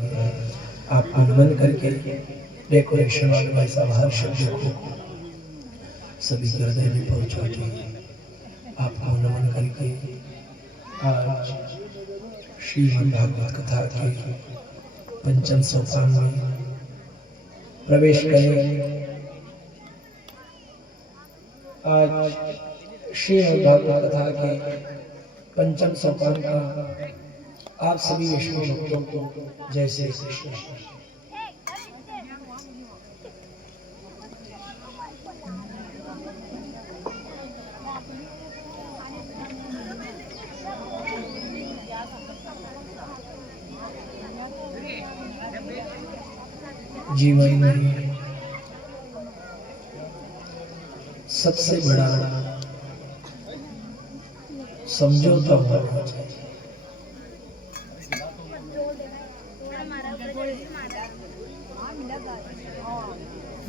आपको नमन करके डेकोरेशन वाले भाई साहब हर शब्द को सभी हृदय में पहुंचा के आपको नमन करके आज श्रीमद् भागवत कथा के पंचम सोपान में प्रवेश करें। आज श्रीमद् भागवत कथा के पंचम सोपान का आप सभी विष्णु भक्तों को जय श्री कृष्ण। जीवन में सबसे बड़ा समझौता होना चाहिए।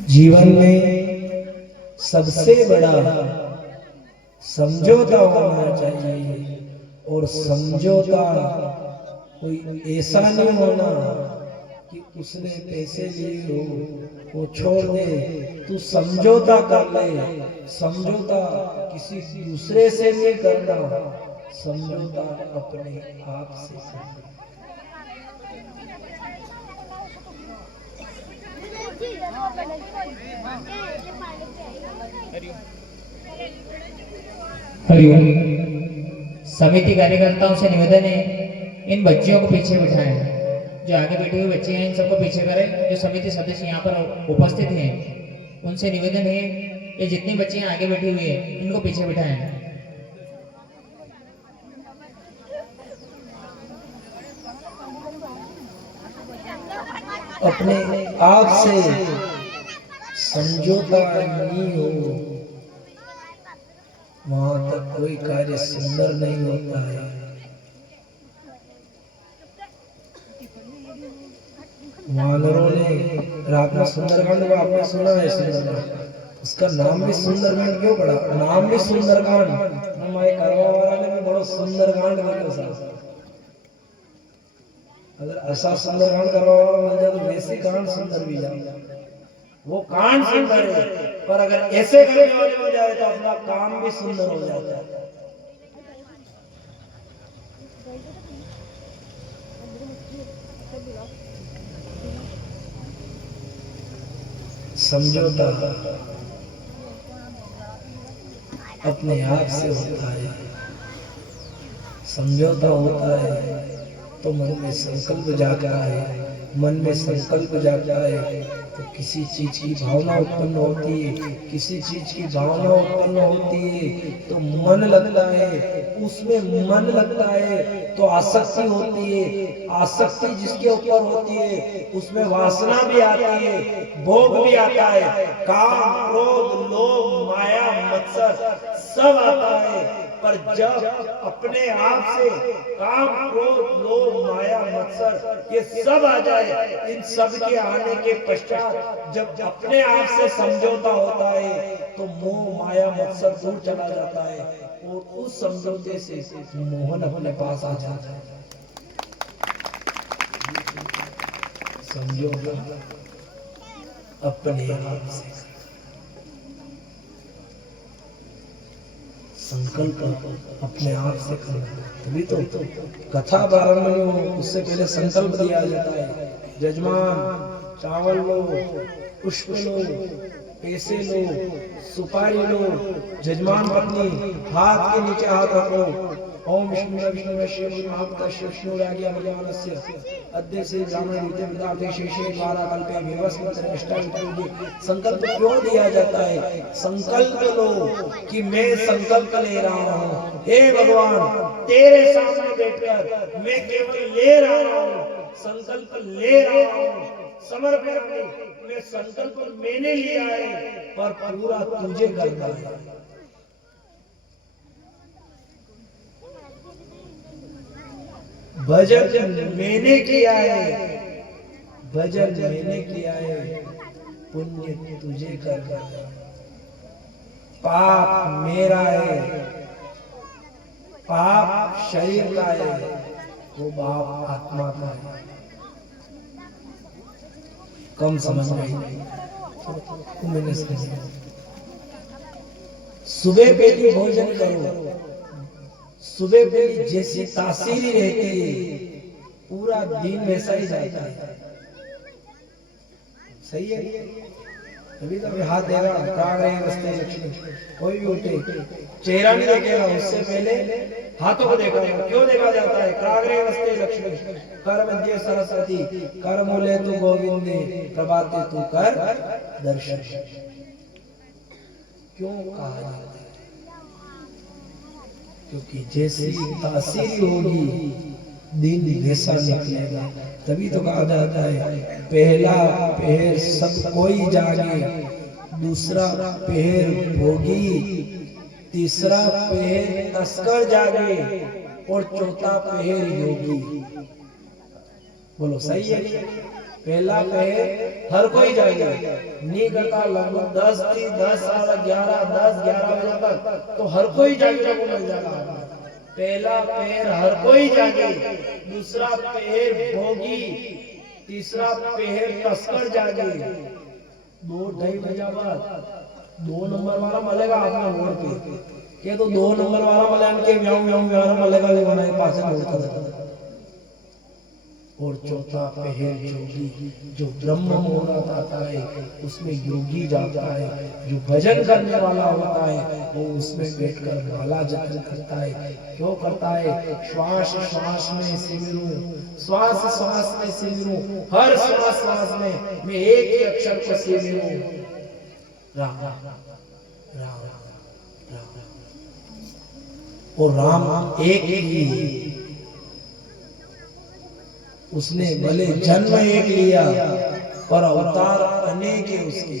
जीवन में सबसे बड़ा समझौता होना चाहिए और समझौता कोई ऐसा नहीं होना कि उसने पैसे लिए हो वो छोड़ दे, तू समझौता कर ले। समझौता किसी दूसरे से नहीं करना, समझौता अपने आप से करना। हरिओम। समिति कार्यकर्ताओं से निवेदन है इन बच्चियों को पीछे बिठाएं। जो आगे बैठे हुए बच्चे हैं इन सबको पीछे करें। जो समिति सदस्य यहाँ पर उपस्थित हैं उनसे निवेदन है ये जितनी बच्चे हैं आगे बैठी हुई है इनको पीछे बिठाएं। अपने आप से समझौता नहीं हो वहां तक कोई कार्य सुंदर नहीं होता है। वानरों ने रात में सुंदरकांड को आपने सुना है? सुंदरकांड उसका नाम भी सुंदरकांड क्यों पड़ा? नाम भी सुंदरकांड। हमारे करवा वाला ने भी बड़ा सुंदरकांड बोला। अगर ऐसा सुंदरकांड करवा वाला मिल जाए तो वैसे कांड सुंदर भी जाए। वो कांड सुंदर है पर अगर ऐसे करने वाले मिल जाए तो अपना काम भी सुंदर हो जाता है। समझौता अपने आप से होता है। समझौता होता है तो मन में संकल्प जागा है। मन में संकल्प जागा है तो किसी चीज की भावना उत्पन्न होती है। किसी चीज की भावना उत्पन्न होती है तो मन लगता है। उसमें मन लगता है तो आसक्ति होती है। आसक्ति जिसके ऊपर होती है उसमें वासना भी आती है, भोग भी आता है। काम, क्रोध, लोभ, माया, मत्सर सब आता है। पर जब अपने आप से काम, क्रोध, लोभ, माया, मत्सर ये सब आ जाए, इन सब के आने के पश्चात जब अपने आप से समझौता होता है तो मोह, माया, मत्सर दूर चला जाता है और उस समझौते से मोहन अपने पास आ जाता है। समझौता अपने आप से, संकल्प अपने आप से करना। तभी तो कथा प्रारंभ नहीं हो उससे पहले संकल्प दिया जाता है। जजमान चावल लो, पुष्प लो, पैसे लो, सुपारी लो। जजमान पत्नी हाथ के नीचे हाथ रखो। ओम विष्णु विष्णु शिव महाभक्तस्य विष्णु रागिया भगवानस्य अद्य से ब्राह्मण विद्या विदाते शेषे द्वारा कल्पे विवस्मत्र अष्टाविधि। संकल्प क्यों दिया जाता है? संकल्प लो कि मैं संकल्प ले रहा हूँ, हे भगवान तेरे सामने बैठकर मैं केवल ले रहा हूँ, संकल्प ले रहा हूँ। समर्पण में संकल्प मैंने लिया है पर पूरा तुझे करना है। भजन मैंने किया है, भजन मैंने किया है, पुण्य तुझे करना है। पाप मेरा है, पाप शरीर का है, वो बाप आत्मा का है। कम समझ में आई, तो मैंने समझा। सुबह पहली भोजन करो, सुबह पहली जैसी तासीर रहती है पूरा दिन वैसा ही जाता है। सही है, अभी तो हाथ देगा कहाँ गए वस्ते लक्ष्मी, कोई भी उठे चेहरा नहीं देखेगा, उससे पहले हाथों को देखा। क्यों देखा जाता है? कागरे वस्ते लक्ष्मी कर मध्य सरस्वती कर मोले तू गोविंदे प्रभाते तू कर दर्शन। क्यों कहा जाता है? क्योंकि जैसी तासीर होगी दिन वैसा निकलेगा। तभी तो कहा जाता है पहला पहर सब कोई जागे, दूसरा पहर भोगी, तीसरा पहर तस्कर जागे और चौथा पहर योगी। बोलो सही है? पहला पहर हर कोई जागे, नहीं करता लगभग 10 साढ़े 11 10 11 बजे तक तो हर कोई जागे को मिल जाएगा। पहला पहर हर कोई जागे, दूसरा पहर भोगी, तीसरा पहर तस्कर जागे। 2-2.5 बजे बाद 2 नंबर वाला मलेगा अपना वोट पे, ये तो 2 नंबर वाला मलान के व्याव मलेगा लेवाना है पास में। और चौथा पहर योगी, जो ब्रह्म मुहूर्त आता है उसमें योगी जाता है, जो भजन करने वाला होता है वो उसमें बैठकर माला जप करता है। क्यों करता है? श्वास श्वास में सिमरूं, श्वास श्वास में सिमरूं, हर श्वास श्वास में मैं एक ही अक्षर को सिमरूं, राम राम राम राम। और राम एक ही, उसने भले जन्म एक लिया पर अवतार अनेक है उसके।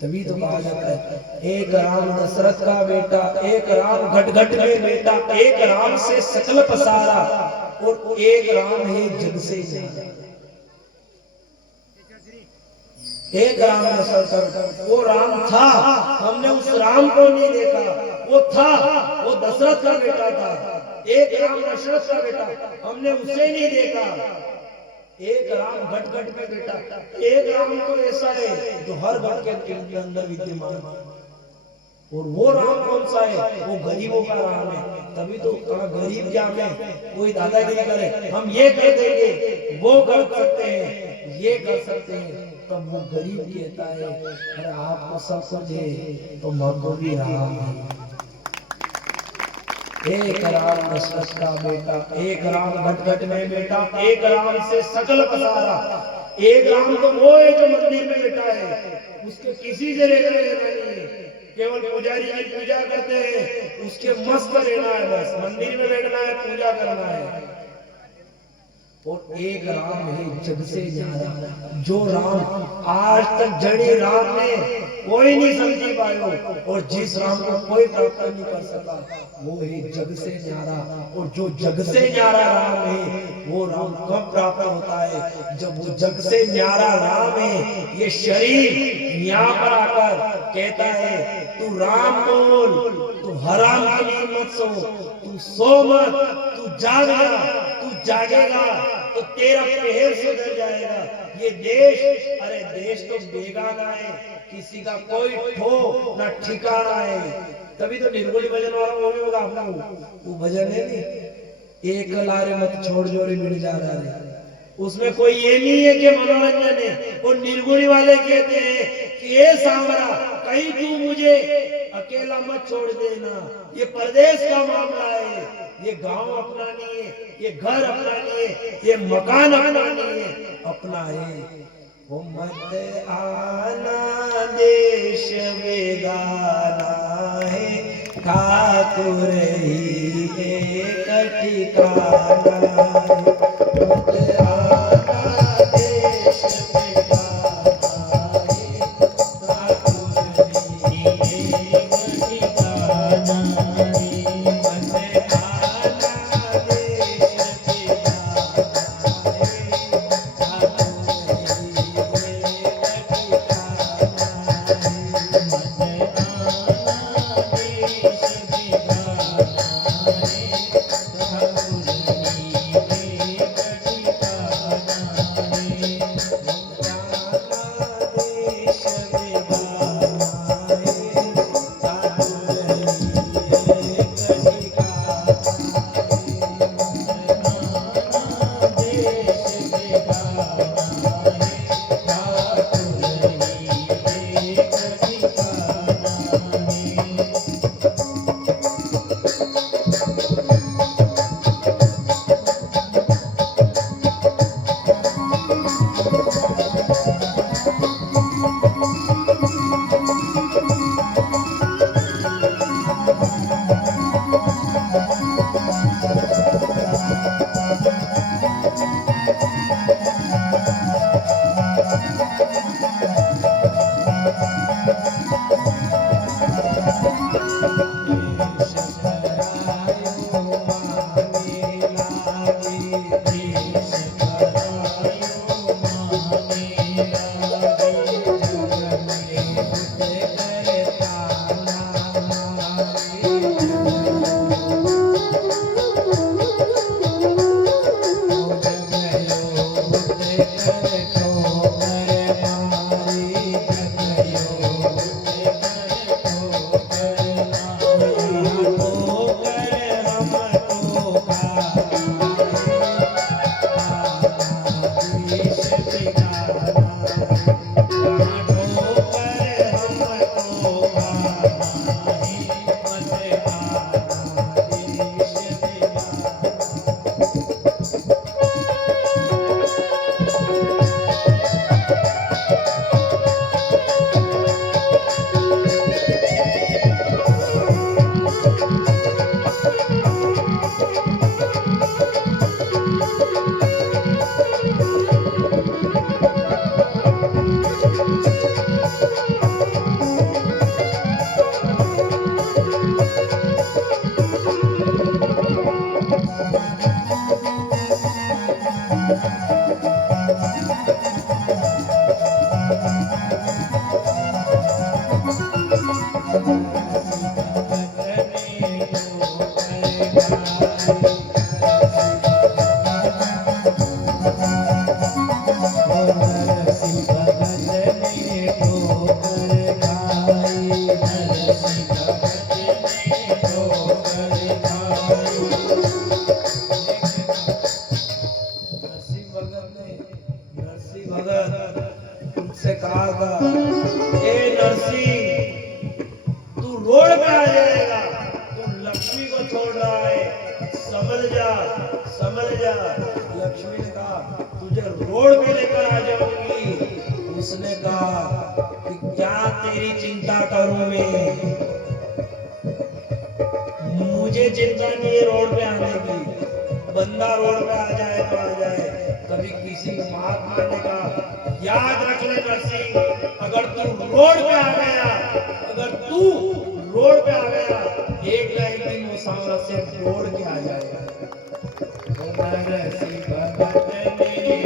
तभी तो कहा जाता है एक राम दशरथ का बेटा, एक राम घट घट में बेटा, एक राम से सकल पसारा और एक राम है जग से न्यारा। एक राम दशरथ, वो राम था, हमने उस राम को नहीं देखा, वो था, वो दशरथ का बेटा था। एक राम दशरथ का बेटा, हमने उसे नहीं देखा। एक राम घट घट में बेटा, एक राम तो ऐसा है जो हर घर के अंदर विद्यमान है। और वो राम कौन सा है? वो गरीबों का राम है। तभी तो कहा गरीब क्या में कोई दादागिरी करे, हम ये कर देंगे, वो कर सकते हैं, ये कर सकते हैं, तब वो गरीब कहता है अरे आपको सब कुछ है तो मको भी राम है। एक राम दशरथ का बेटा, एक राम घट घट में बेटा, एक राम से सकल पसारा। एक राम तो वो है जो मंदिर में बैठा है, उसके किसी से लेना देना नहीं है, केवल पुजारी की पूजा करते हैं, उसके मस्त रहना है, बस मंदिर में बैठना है, पूजा करना है। और एक राम है जग से न्यारा, जो राम आज तक जड़ी राम ने कोई नहीं समझी पायो और जिस राम को कोई प्राप्त नहीं कर सका वो है जग से न्यारा। और जो जग से न्यारा राम है वो राम कब प्राप्त होता है? जब वो जग से न्यारा राम है ये शरीर यहाँ पर आकर कहता है तू राम बोल, तू हराम की नींद मत सो, तू सो मत, तू जागेगा तो तेरा पहर सुधर जाएगा। ये देश, अरे देश तो बेगाना है, किसी का कोई ठो ना ठिकाना है। तभी तो निर्गुणी भजन वाला होगा अपना वो भजन है नहीं, एक लारे मत छोड़ जोड़ी मिल जा रहा है, उसमें कोई ये नहीं है कि मनोरंजन है। वो निर्गुणी वाले कहते हैं कि ये सांवरा कहीं तू मुझे अकेला मत छोड़ देना, ये परदेश का मामला है, ये गांव अपना नहीं है, ये घर अपना नहीं है, ये मकान अपना नहीं है, अपना है। वो मत आना देश बेगाना है, ठाकुर ही एक ठिकाना है। मत आना देश बेगाना है, ठाकुर ही एक ठिकाना है। मत आना देश बेगाना है, भगत उनसे कहा था, ए नरसिंह, तू रोड पे आ जाएगा, तू लक्ष्मी को छोड़ रहा है, समझ जा समझ जा। लक्ष्मी ने कहा, तुझे रोड पे लेकर आ जाऊंगी। उसने कहा कि क्या तेरी चिंता करूं मैं, मुझे चिंता नहीं है रोड पे आने की, बंदा रोड पे आ जाए तो आ जाए। कभी किसी महात्मा ने कहा, याद रख ले नरसिंह, अगर तू रोड पे आ गया, अगर तू रोड पे आ गया, एक ना एक दिन वो सांवरा से रोड के आ जाएगा। नरसिंह भगत ने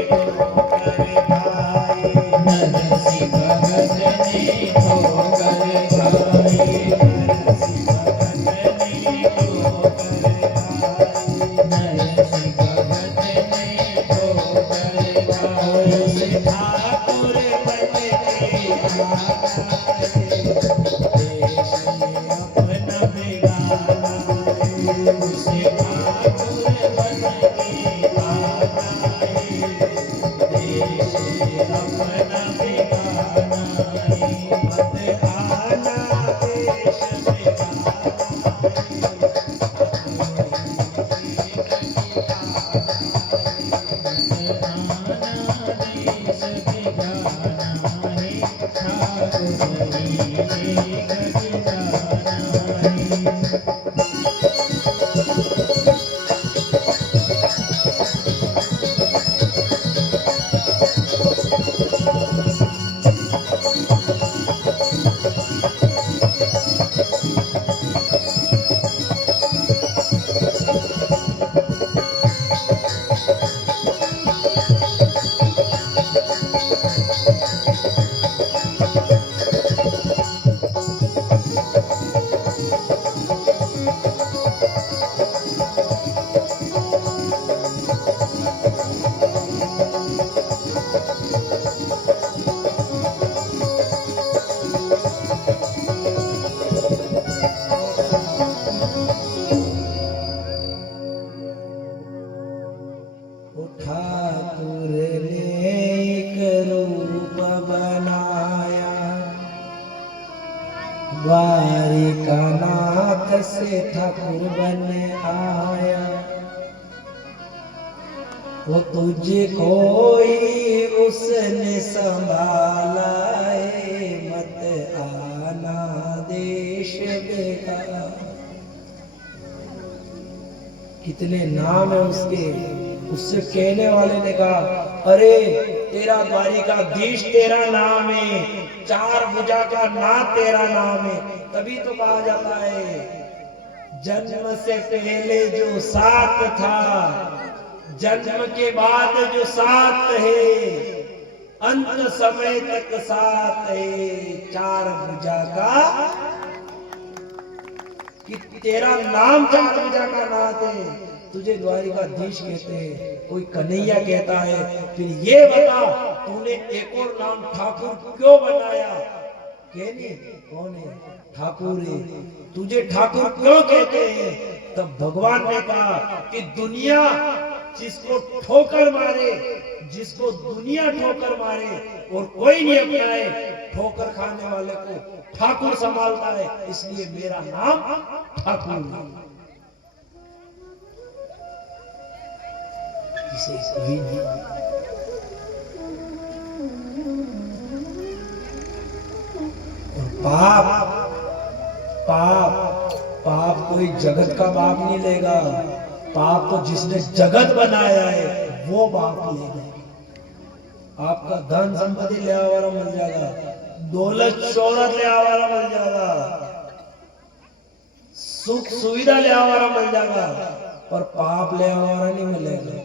ठोकर खाई, नरसिंह भगत ने ठोकर खाई, नरसिंह भगत ने ठोकर खाई, नरसिंह भगत ने ठोकर खाई। ठाकुर बन के देश में अपना बेगाना है, उसे ठाकुर बन के आना है, देश में अपना बेगाना है, मत आना देश में गाना ठाकुर ने एक रूप बनाया, द्वारिकानाथ से ठाकुर बन आया। वो तुझे कोई उसने संभाला है, मत आना देश बेकार। कितने नाम है उसके। उससे कहने वाले ने कहा, अरे तेरा द्वारिकाधीश तेरा नाम है, चार भुजा का नाथ तेरा नाम है। तभी तो कहा जाता है, जन्म से पहले जो साथ था, जन्म के बाद जो साथ है, अंत समय तक साथ है, चार भुजा का। कि तेरा नाम चार भुजा का नाथ है, तुझे द्वारिकाधीश कहते हैं, कोई कन्हैया कहता है। फिर ये बता, तूने एक और नाम ठाकुर क्यों बनाया? कहने कौन है? ठाकुर है। तुझे ठाकुर क्यों कहते हैं? तब भगवान ने कहा कि दुनिया जिसको ठोकर मारे, जिसको दुनिया ठोकर मारे और कोई नहीं अपनाए, ठोकर खाने वाले को ठाकुर संभालता है, इसलिए मेरा नाम ठाकुर है। पाप पाप पाप कोई जगत का बाप नहीं लेगा, पाप तो जिसने जगत बनाया है वो बाप लेगा। आपका धन संपत्ति ले आवारा मिल जाएगा, दौलत शोहरत ले आवारा मिल जाएगा, सुख सुविधा ले आवारा मिल जाएगा, पर पाप ले आवारा नहीं मिलेगा।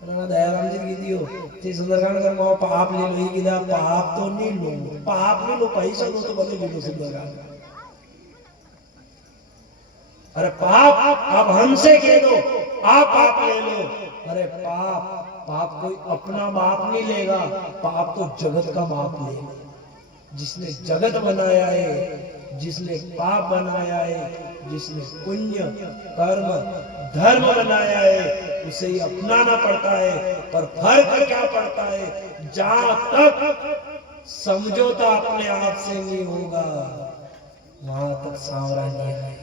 दयाराम जी की दियो ते सुंदरकांड कर माओ पाप ले लो, ही पाप तो नहीं लो, पाप नहीं लो, पैसा लो तो भले ले लो सुंदरकांड। अरे पाप अब हमसे कह दो, आप पाप ले लो। अरे पाप पाप कोई अपना बाप नहीं लेगा, पाप तो जगत का बाप लेगा। जिसने जगत बनाया है, जिसने पाप बनाया है, जिसने पुण्य कर्म धर्म बनाया है उसे ही अपनाना पड़ता है। पर फर्क क्या पड़ता है, जहां तक समझौता अपने आप से नहीं होगा वहां तक सांवरा नहीं है।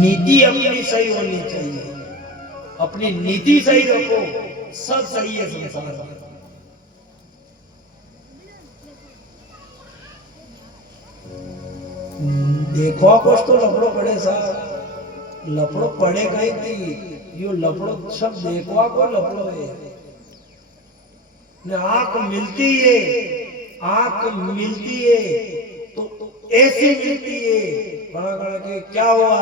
नीति अपनी सही होनी चाहिए, अपनी नीति सही रखो, सब सही है संसार में। देखो कुछ तो लफड़ो पड़े साहब, लफड़ो पड़े कहीं थी, यो लफड़ो सब देखो को लफड़ो है न। आंख मिलती है, आंख मिलती है तो ऐसी मिलती है बड़ा बड़ा के क्या हुआ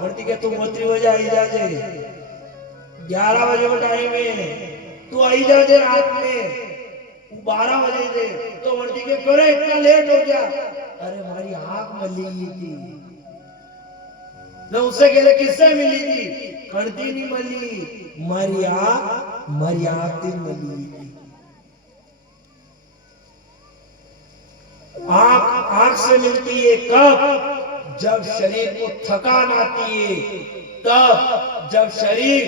बढ़ती के तू मोत्री हो जा, आई जाजे 11 बजे का टाइम है, तू आई जाजे रात में 12 बजे से, तो बढ़ती के करे इतना लेट हो गया। अरे हमारी आंख मली थी न, उससे कहले किससे मिली थी, कड़ती नहीं मली, मारी आंख थी मली थी। आंख से मिलती है कब, जब शरीर को थकान आती है, तब जब शरीर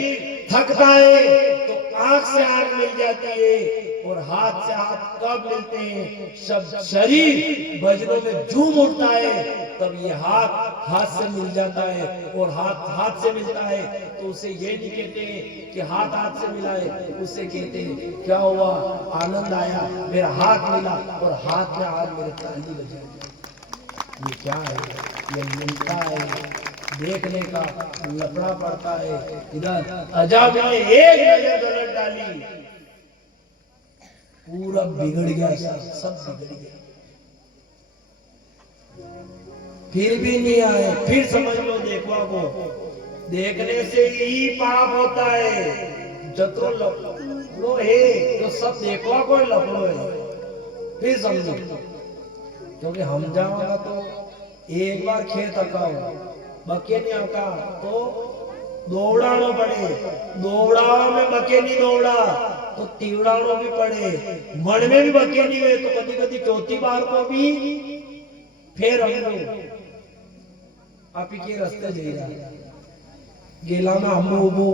थकता है तो आंख से आंख मिल जाती है। और हाथ से हाथ कब मिलते हैं, सब शरीर भजनों में झूम उठता है, तब ये हाथ से मिल जाता है। और हाथ से मिलता है तो उसे ये नहीं कहते कि हाथ से मिला है, उसे कहते हैं क्या हुआ, आनंद आया, मेरा हाथ मिला और हाथ में आज मेरे ताली बजा। ये क्या है, ये मिलता है, देखने का लफड़ा पड़ता है। इधर अजाब ने एक नजर गलत डाली, पूरा बिगड़ गया, सब बिगड़ गया। फिर भी नहीं आए, फिर समझ लो देखवा को देखने से ही पाप होता है। जतो लफड़ो है तो सब देखवा को लफड़ो है, फिर समझो। क्योंकि हम जाओगा तो एक बार खेत अकाओ बके नहीं आका तो दौड़ानो पड़े, दौड़ाओ में बके नहीं दौड़ा तो तीवड़ानो भी पड़े, मन में भी बके नहीं हुए तो कभी कभी चौथी बार को भी फिर हम लोग आप ही के रास्ते जा रहा गेला में हमो उबो।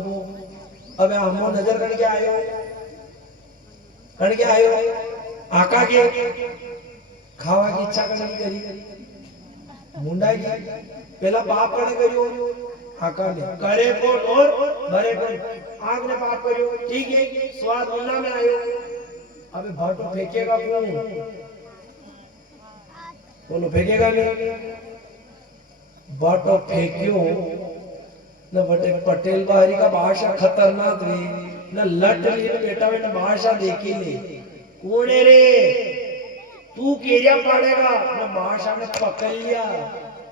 अब हमो नजर करके आयो आका के खावा की इच्छा करनी करी मुंडा की पहला पाप करे करियो, आका ने करे कोट और भरे कोट, आग ने पाप करियो, ठीक है स्वाद मुन्ना में आयो। अबे भाटो फेंकेगा कौन, बोलो फेंकेगा नहीं, भाटो फेंकियो न बटे पटेल बाहरी का भाषा खतरनाक रे न, लट लिए बेटा बेटा भाषा देखी ले कोने रे तू केरिया पड़ेगा न, भाषा ने पकड़ लिया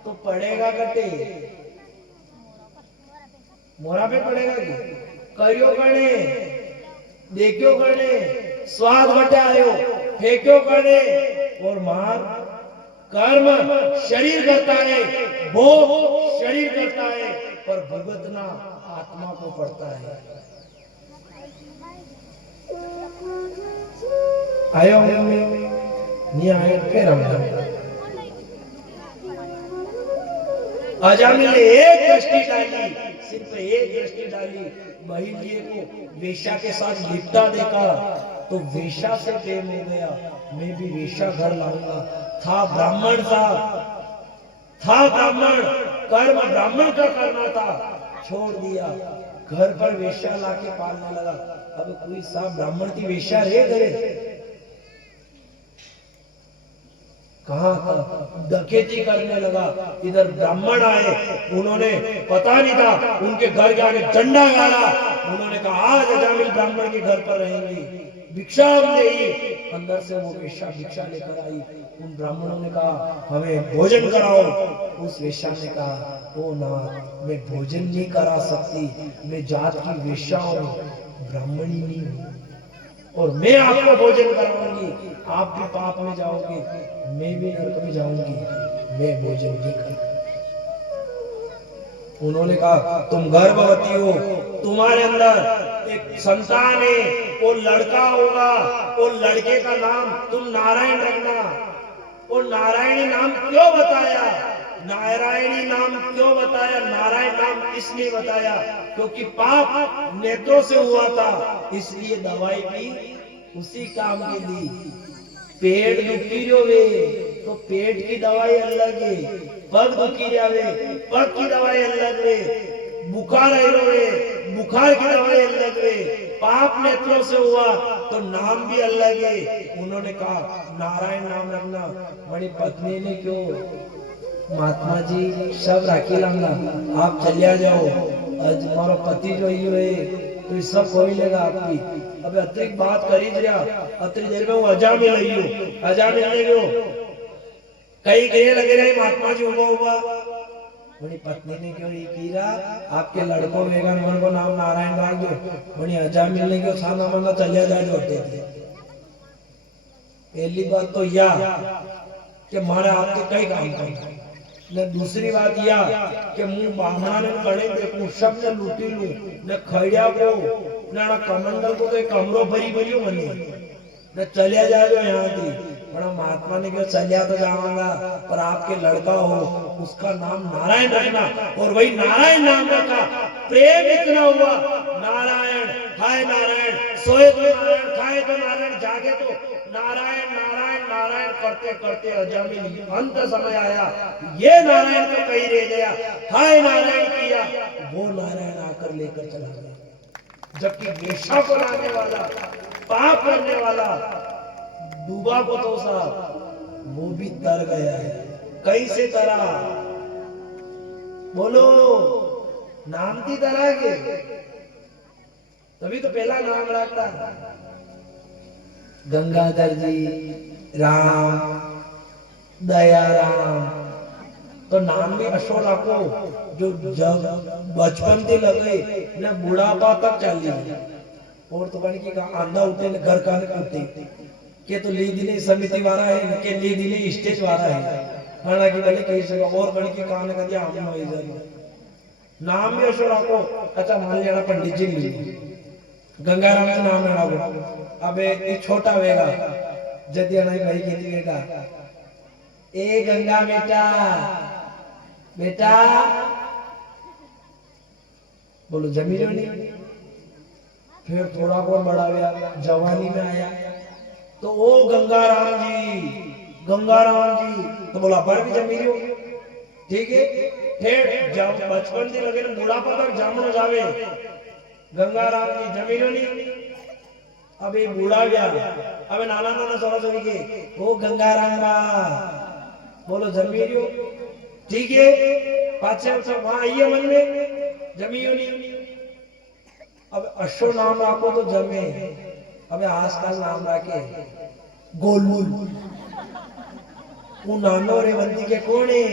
तो पड़ेगा कटे, मोरा पे पड़ेगा कि करियो कने देखियो कने, स्वाद बटे आयो फेंक्यो कने, और मार कर्म शरीर करता है, भोग शरीर करता है, पर भुगतना आत्मा को पड़ता है। आयो नहीं आए फिर हम अजामिल ने एक दृष्टि डाली, सिर्फ एक दृष्टि डाली, महिला को वेश्या के साथ लिपटा देखा तो वेश्या से प्रेम हो गया, मैं भी वेश्या घर लाऊंगा। था ब्राह्मण था ब्राह्मण, कर्म ब्राह्मण का करना था, छोड़ दिया, घर पर वेश्या लाके पालने लगा। अब कोई साहब ब्राह्मण की वेश्या रहे घरे, कहां था, डकैती करने लगा। इधर ब्राह्मण आए, उन्होंने पता नहीं था, उनके घर के आगे झंडा गाड़ा, उन्होंने कहा आज अजामिल ब्राह्मण के घर पर रहेंगे, भिक्षा देगी। अंदर से वो वेश्या भिक्षा लेकर आई, उन ब्राह्मणों ने कहा हमें भोजन कराओ। उस वेश्या ने कहा ओ ना, मैं भोजन नहीं करा सकती, मैं जात की वेश्या हूँ, ब्राह्मणी नहीं हूँ, और मैं आपको भोजन कराऊंगी, आप भी पाप में जाओगे, मैं भी नरक में जाऊंगी, मैं भोजन नहीं करूंगी। उन्होंने कहा तुम गर्भवती हो, तुम्हारे अंदर एक संतान है, वो लड़का होगा, वो लड़के का नाम तुम नारायण रखना। वो नारायणी नाम क्यों बताया, नारायणी नाम क्यों बताया, नारायण नाम इसलिए बताया क्योंकि पाप नेत्रों से हुआ था, इसलिए दवाई भी उसी काम की दी। पेट दुखी वे तो पेट की दवाई अलग है, पग दुखी जावे पग की दवाई अलग वे, बुखार वे बुखार की दवाई अलग वे, पाप नेत्रों से हुआ तो नाम भी अलग है। उन्होंने कहा नारायण नाम रखना। मेरी पत्नी ने क्यों, महात्मा जी सब राखी लांगा, आप चलिया जाओ, आज मारो पति जो ही हुए तो सब कोई लेगा आपकी। अब अतिरिक्त बात करी दिया, अतिरिक्त देर में वो अजा में लई अजा मिलने गयो, कई गए लगे रहे महात्मा जी उबा उबा। मेरी पत्नी ने क्यों ये किया, आपके लड़कों वेगा मन को नाम नारायण डाल दो, मेरी अजा मिलने गयो साना मना चलिया जाए होते थे। पहली बात तो यह कि मारे आपके कई काम करते ने, दूसरी बात यह कि मुंह बांधना ने गणे देखूं सब ने लूटी लूं ने खड़िया को ने कमंडल को तो एक कमरो भरी भरी बनी ने चलिया जाए जो यहाँ थी। बड़ा महात्मा ने कहा चलिया तो जाऊंगा पर आपके लड़का हो उसका नाम नारायण रखना, और वही नारायण नाम रखा। प्रेम इतना हुआ, नारायण हाय नारायण, सोए तो नारायण, खाए तो नारायण, जागे तो नारायण नारायण नारायण करते करते अजामिल अंत समय आया, ये नारायण तो कहीं रह गया, हाय नारायण किया, वो नारायण आकर लेकर चला गया। जबकि वेश्या को लाने वाला, पाप करने वाला, डूबा को तो साहब वो भी तर गया है। कहीं से तरा, बोलो नाम की तरह के, तभी तो पहला नाम रखता गंगाधर जी, राम, दया राम, तो नाम भी अशो रखो जो जब बचपन से लगे न बुढ़ापा तक चली। और तो बन की आंधा उठे न घर का उठे के तो ली दिने समिति वाला है के ली दिने स्टेज वाला है, हाना की भले कही सका और बन की कान का दिया हम हो जाए नाम भी अशो रखो। अच्छा मान लिया पंडित जी गंगाराम का नाम रखो, अबे ये छोटा वेगा जदिया नहीं भाई खेती वेगा, ए गंगा बेटा बेटा बोलो जमीन नहीं। फिर थोड़ा और बड़ा गया, जवानी में आया तो ओ गंगाराम जी तो बोला पर भी जमीन हो, ठीक है। फिर जब बचपन से लगे ना बुढ़ापा तक जामनो जावे, गंगाराम जी जमीनो नहीं। अब ये बूढ़ा गया, अब नाना नाना सोना सोनी के वो गंगाराम बा बोलो जमीनो, ठीक है। पाछे वहां आइए मन में जमीनो नहीं। अब अशो नाम रखो तो जमे, अब आजकल नाम रखे गोलू, वो नानो रे बंदी के कोण है।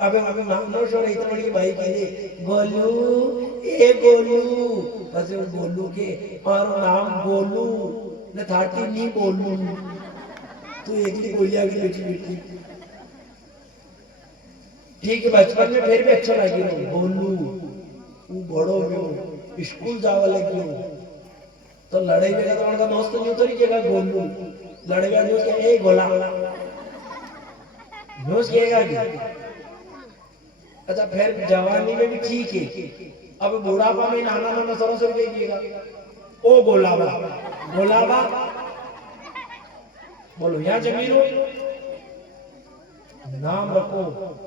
अबे नानो शो रे इतनी बड़ी भाई के लिए गोलू, ए गोलू, बस वो गोलू के और नाम गोलू न थाटी नहीं बोलू, तू एकली गोलिया की बेटी बेटी, ठीक है। बचपन में फिर भी अच्छा लगी गोलू, वो बड़ो गयो स्कूल जावा लगे तो लड़ाई में तो उनका दोस्त नहीं उतरी केगा गोलू, लड़ेगा जो के ए गोला न्यूज़ कहेगा कि अच्छा। फिर जवानी में भी ठीक है, अब बुढ़ापा में नाना नाना सरो कहिएगा ओ गोलाबा गोलाबा, बोलो यहाँ जमीनो नाम रखो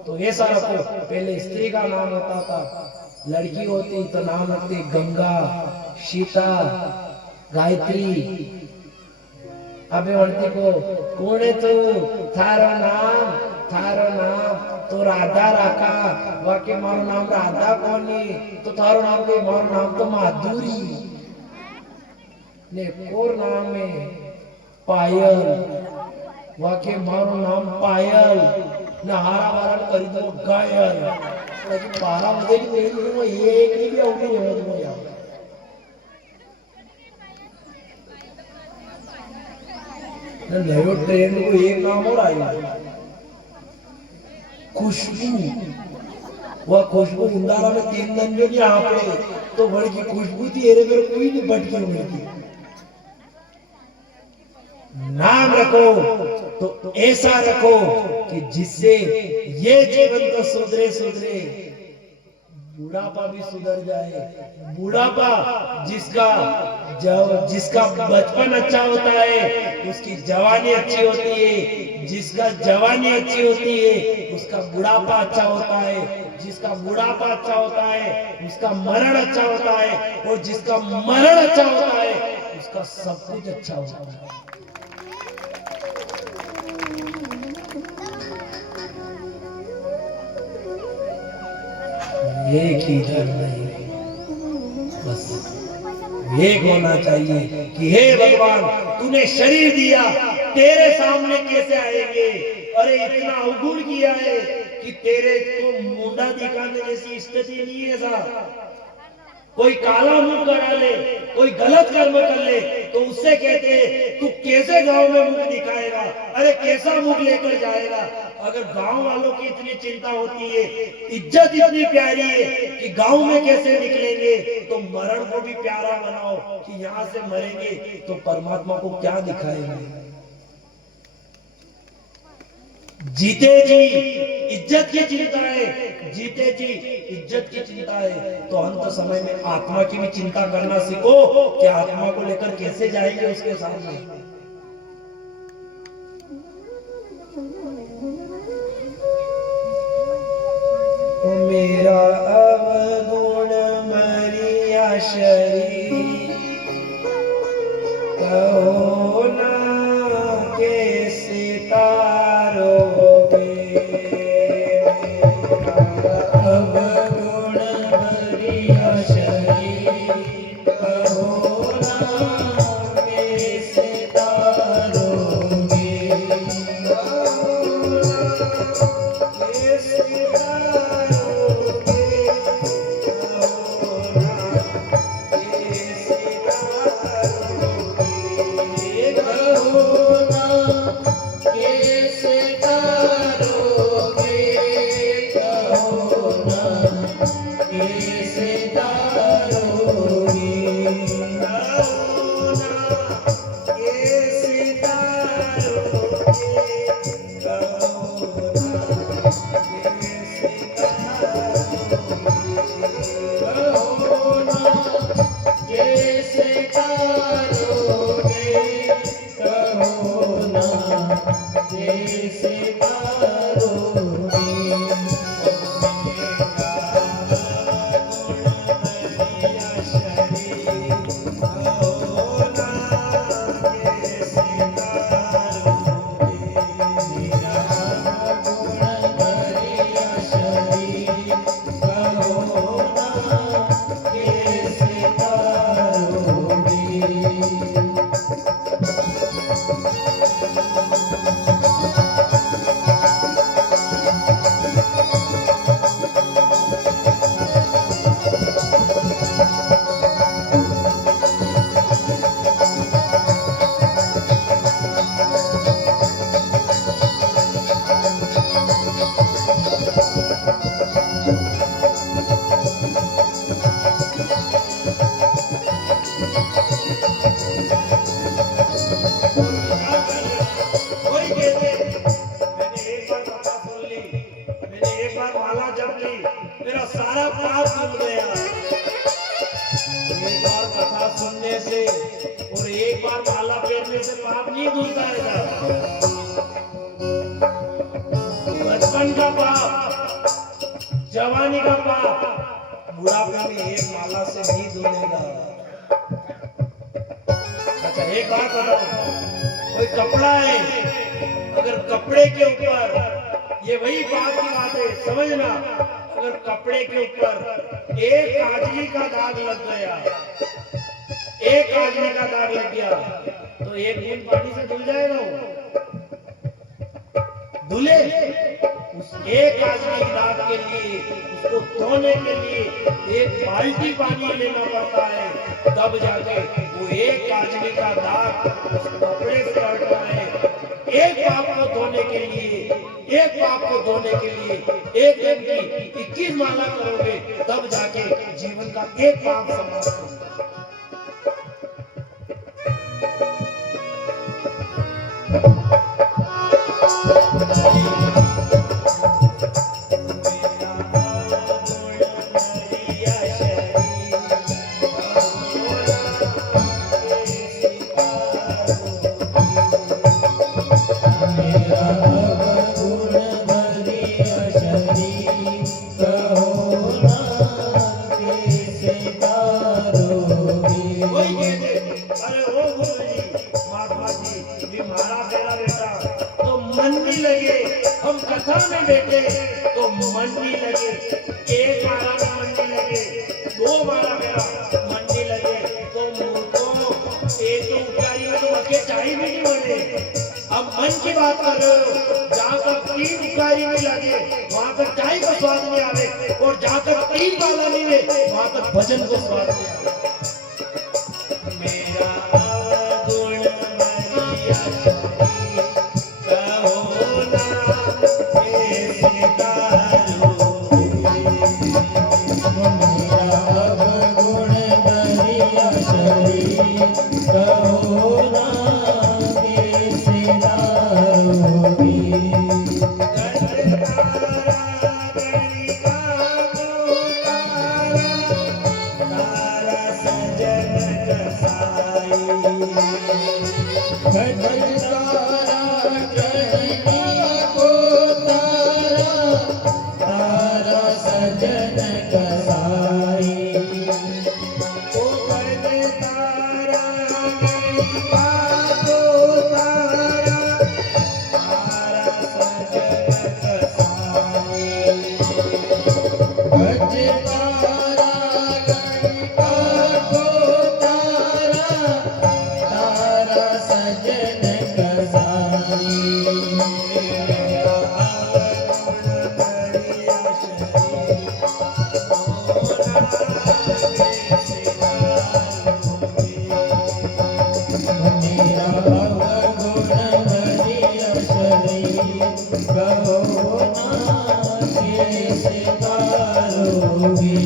तो ऐसा रखो। पहले स्त्री का नाम होता था, लड़की होती तो नाम रखते गंगा, सीता, गायत्री। अबे वर्ती को कोने तो थारो नाम तो राधा रखा, वाके मारो नाम राधा कोनी तो थारो नाम के मारो नाम तो माधुरी ने, और नाम में पायल, वाके मारो नाम पायल न हारा वारा करी दो गायल, लेकिन 12 बजे की मेरी वो ये एक नहीं भी आउगी नहीं हो यार। नयो ट्रेंड को एक नाम और आया खुशबू, वह खुशबू उंदारा में 3 दिन जो नहीं आपने तो बड़ी की खुशबू थी, एरे मेरे कोई नहीं बटकी हुई थी। नाम रखो तो ऐसा रखो कि जिससे ये जीवन तो सुधरे, बुढ़ापा भी सुधर जाए। बुढ़ापा जिसका बचपन अच्छा होता है उसकी जवानी अच्छी होती है, जिसका जवानी अच्छी होती है उसका बुढ़ापा अच्छा होता है, जिसका बुढ़ापा अच्छा होता है उसका मरण अच्छा होता है, और जिसका मरण अच्छा होता है उसका सब कुछ अच्छा होता है। एक ही धर्म है, बस एक होना चाहिए कि हे भगवान तूने शरीर दिया, तेरे सामने कैसे आएंगे? अरे इतना अवगुण किया है कि तेरे को मुंडा दिखाने जैसी स्थिति नहीं है साहब। कोई काला मुंह करा ले, कोई गलत कर्म कर ले तो उससे कहते हैं तू कैसे गांव में मुंह दिखाएगा? अरे कैसा मुंह लेकर जाएगा? अगर गांव वालों की इतनी चिंता होती है, इज्जत इतनी प्यारी है कि गांव में कैसे निकलेंगे, तो मरण को भी प्यारा बनाओ कि यहाँ से मरेंगे तो परमात्मा को क्या दिखाएंगे। जीते जी इज्जत की चिंता है, जीते जी इज्जत की चिंता है, तो अंत समय में आत्मा की भी चिंता करना सीखो कि आत्मा को लेकर कैसे जाएंगे उसके सामने। ओ मेरा अवगुण मरिया शरीर, कहो ना कैसे तारोगे। अवगुण मरिया शरीर, कहो ना कैसे तारोगे। मेरा सारा पाप धुल गया। एक बार कथा सुनने से और एक बार माला पहनने से पाप नहीं धुलता है। बचपन का पाप, जवानी का पाप बुढ़ापे में एक माला से नहीं धुलेगा। अच्छा एक बात बताओ, कोई कपड़ा है, अगर कपड़े के ऊपर, ये वही बात की बात है समझना, अगर कपड़े के ऊपर एक काजली का दाग लग गया, एक काजली का दाग लग गया तो एक बूंद पानी से धुल जाएगा वो? धुले? उस एक काजली के दाग के लिए, उसको धोने के लिए एक बाल्टी पानी लेना पड़ता है, तब जाके वो एक काजली का दाग उस कपड़े से हटता है। एक पाप को धोने के लिए, एक पाप को धोने के लिए एक दिन की 21 माला करोगे, तब जाके जीवन का एक पाप समाप्त होगा। असल में बेटे तो मन नहीं लगे, एक मारा में मन नहीं लगे, दो मारा मेरा मन नहीं लगे तो मूर्खों एक तो उठाई में तो बके चाय भी नहीं बने। अब मन की बात कर रहे हो, जहाँ तक 3 उकारी नहीं लगे वहां तक चाय का स्वाद नहीं आवे, और जहाँ तक 3 माला नहीं ले वहां तक भजन को स्वाद नहीं आवे। मेरा गुण मरिया कहो ना कैसे तारो, मेरा गुण बरिया शरीर कहो ना कैसे दारोगे।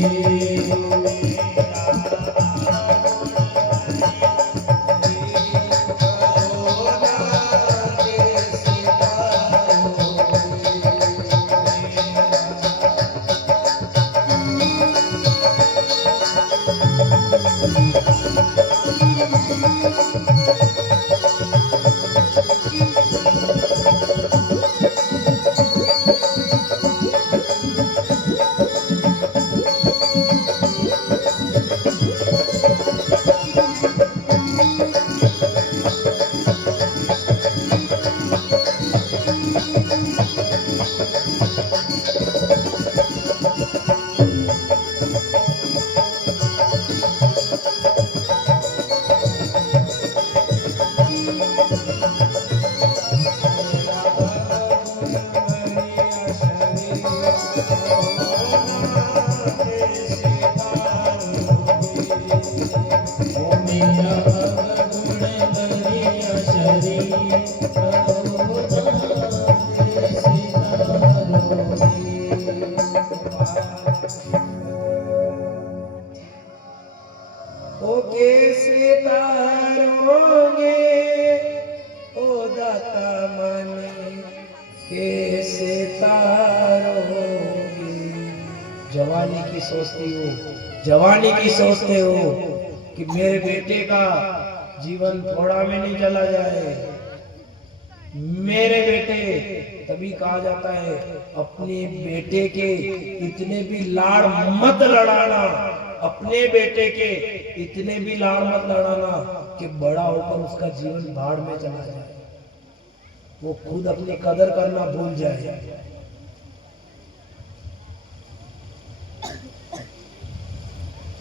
ओ कैसे तारोगे ओ दाता मन, कैसे तारोगे। जवानी की सोचती हो, जवानी की सोचते हो कि मेरे बेटे का जीवन थोड़ा में नहीं चला जाए। मेरे बेटे, तभी कहा जाता है अपने बेटे के इतने भी लाड़ मत लड़ाना, अपने बेटे के इतने भी लाड़ मत लड़ाना कि बड़ा होकर उसका जीवन भाड़ में चला जाए, वो खुद अपनी कदर करना भूल जाए।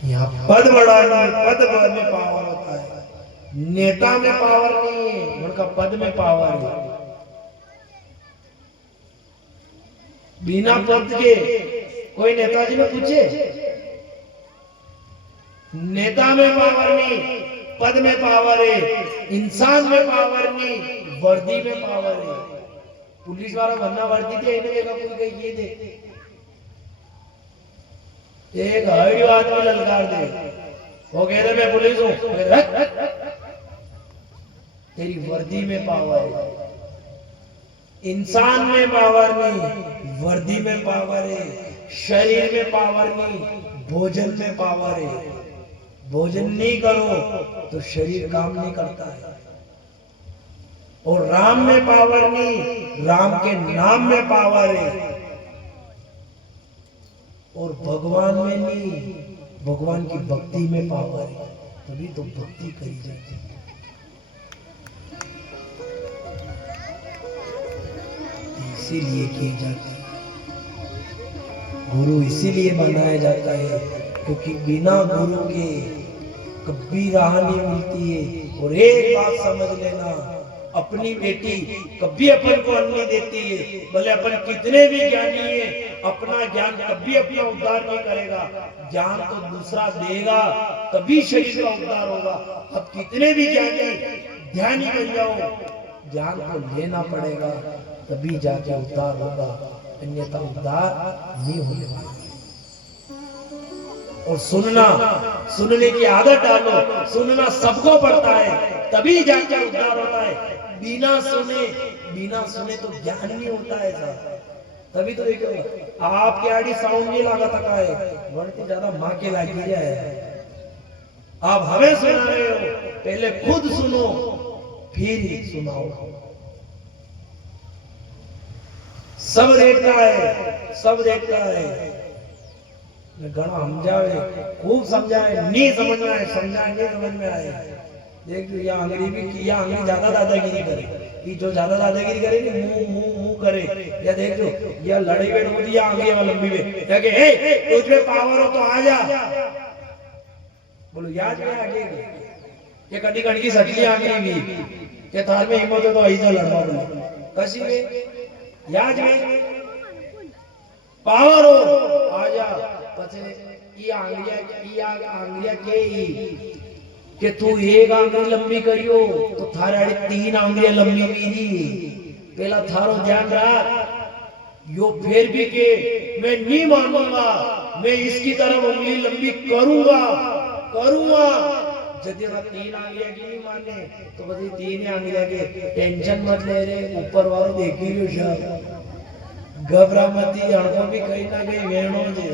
यहाँ पद बढ़ाना, पद में पावर होता है, नेता में पावर नहीं है, उनका पद में पावर है। बिना पद के कोई नेताजी में पूछे, नेता में पावर नहीं, पद में पावर है। इंसान में पावर नहीं, वर्दी में पावर है। पुलिस वाला बनना वर्दी थे, इन्हें देखा कोई कही ये दे, एक हड़ी आदमी ललकार दे, वो कह रहे मैं पुलिस हूं, तेरी वर्दी में पावर है। इंसान में पावर नहीं, वर्दी में पावर है। शरीर में पावर नहीं, भोजन में पावर है। भोजन नहीं करो तो शरीर काम नहीं करता है। और राम में पावर नहीं, राम के नाम में पावर है। और भगवान में नहीं, भगवान की भक्ति में पावर है, तभी तो भक्ति करी जाती है। इसीलिए की जाती है, गुरु इसीलिए बनाया जाता है क्योंकि बिना गुरु के कभी राह नहीं मिलती है। और एक बात समझ लेना, अपनी बेटी कभी अपन को अन्न नहीं देती है, भले अपन कितने भी ज्ञानी है, अपना ज्ञान कभी अपना उद्धार नहीं करेगा। ज्ञान तो दूसरा देगा तभी शरीर का उद्धार होगा। अब कितने भी ज्ञानी ध्यानी बन जाओ, ज्ञान को लेना पड़ेगा तभी जाके उद्धार होगा, अन्यथा उद्धार नहीं होने वाला। और सुनने की आदत डालो, सुनना सबको पड़ता है तभी जाके उद्धार होता है। बिना सुने तो ज्ञान नहीं होता है साहब। तभी तो देखो आपके आगे साउंड नहीं लगा तका है, बढ़ती ज्यादा माँ के लागी है। आप हमें सुना रहे हो, पहले खुद सुनो फिर सुनाओ। सब देखता है घना समझावे, खूब समझाए, नहीं समझ में आए, समझाए नहीं समझ में आए। देख या अंग्रेजी भी, या अंग्रेजी ज्यादा दादागिरी करे, ये जो ज्यादा दादागिरी करे ना मुंह करे, या देख जो या लड़ाई बैठ होती या अंग्रेजी वाला लंबी में क्या के तुझ में पावर हो तो आ जा, बोलो याद में आगे ये कड़ी कड़ी की सटली अंग्रेजी भी के थाल में हिम्मत हो तो ऐसा लड़वा बोले कसी में याद में पावर हो आ जा। पछे आंगलिया के तू एक आंगली लंबी करियो तो थारे आड़ी 3 आंगलियां लंबी मीरी। पहला थारो ध्यान रख, यो फिर भी के मैं नहीं मानूंगा, मैं इसकी तरफ उंगली लंबी करूंगा। यदि मैं 3 आंगलियां की नहीं माने तो बस 3 आंगलियां के टेंशन मत ले रे, ऊपर वाला देख लियो शायद, घबरा मत, हड़को भी कहीं ना कहीं वेणो जे।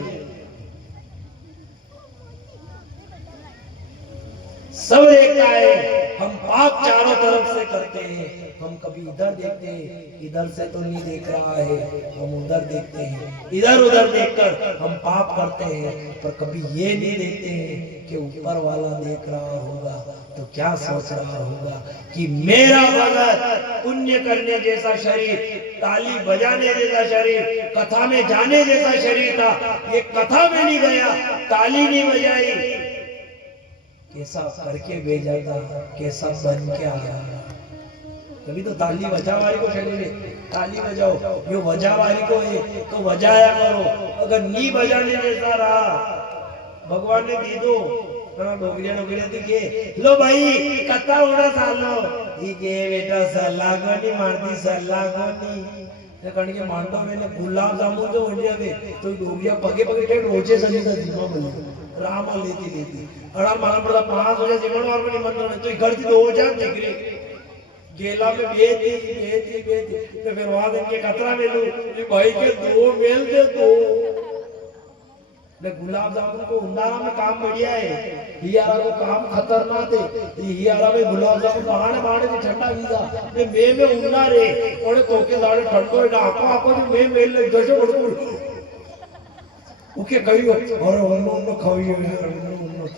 सब देखता है, हम पाप चारों तरफ से करते हैं, हम कभी इधर देखते हैं, इधर से तो नहीं देख रहा है, हम उधर देखते हैं, इधर उधर देखकर हम पाप करते हैं, पर कभी ये नहीं देखते हैं कि ऊपर वाला देख रहा होगा तो क्या सोच रहा होगा कि मेरा भगत पुण्य करने जैसा शरीर, ताली बजाने जैसा शरीर, कथा में जाने जैसा शरीर था, ये कथा में नहीं गया, ताली नहीं बजाई, कैसा करके भेजा था, कैसा बन के आया। तभी तो ताली बजा वाली को शरीर है, ताली बजाओ, यो बजा वाली को है तो बजाया करो। अगर नहीं बजाने जैसा रहा, भगवान ने दी दो डोगरिया दिखे लो भाई कथा उड़ा सालो के बेटा सल्ला को नहीं मारती, सल्ला को नहीं कण के मांडो मैंने गुलाब जामुन जो हो जावे तो डोगरिया पगे पगे टेट रोचे सली सा जीवा बोले रामा लेती अड़ा मारा पड़ा 5 हो जाए जीवन और को निमंत्रण तो घर की 2000 डिग्री गेला में बेची तो फिर वहां दिन के कतरा में लू भाई के 2 मेल दे दो ने गुलाब जामुन को उंडारा में काम बढ़िया है, हियारा को काम खतरनाक है। हियारा में गुलाब जामुन बाहर से ठंडा वीजा ने में उंडा रे ओने तोके दाड़े ठंडो ना आको जो में मेल ले जजो बड़कुल ओके कहियो और उन्नो खाइयो यार उन्नो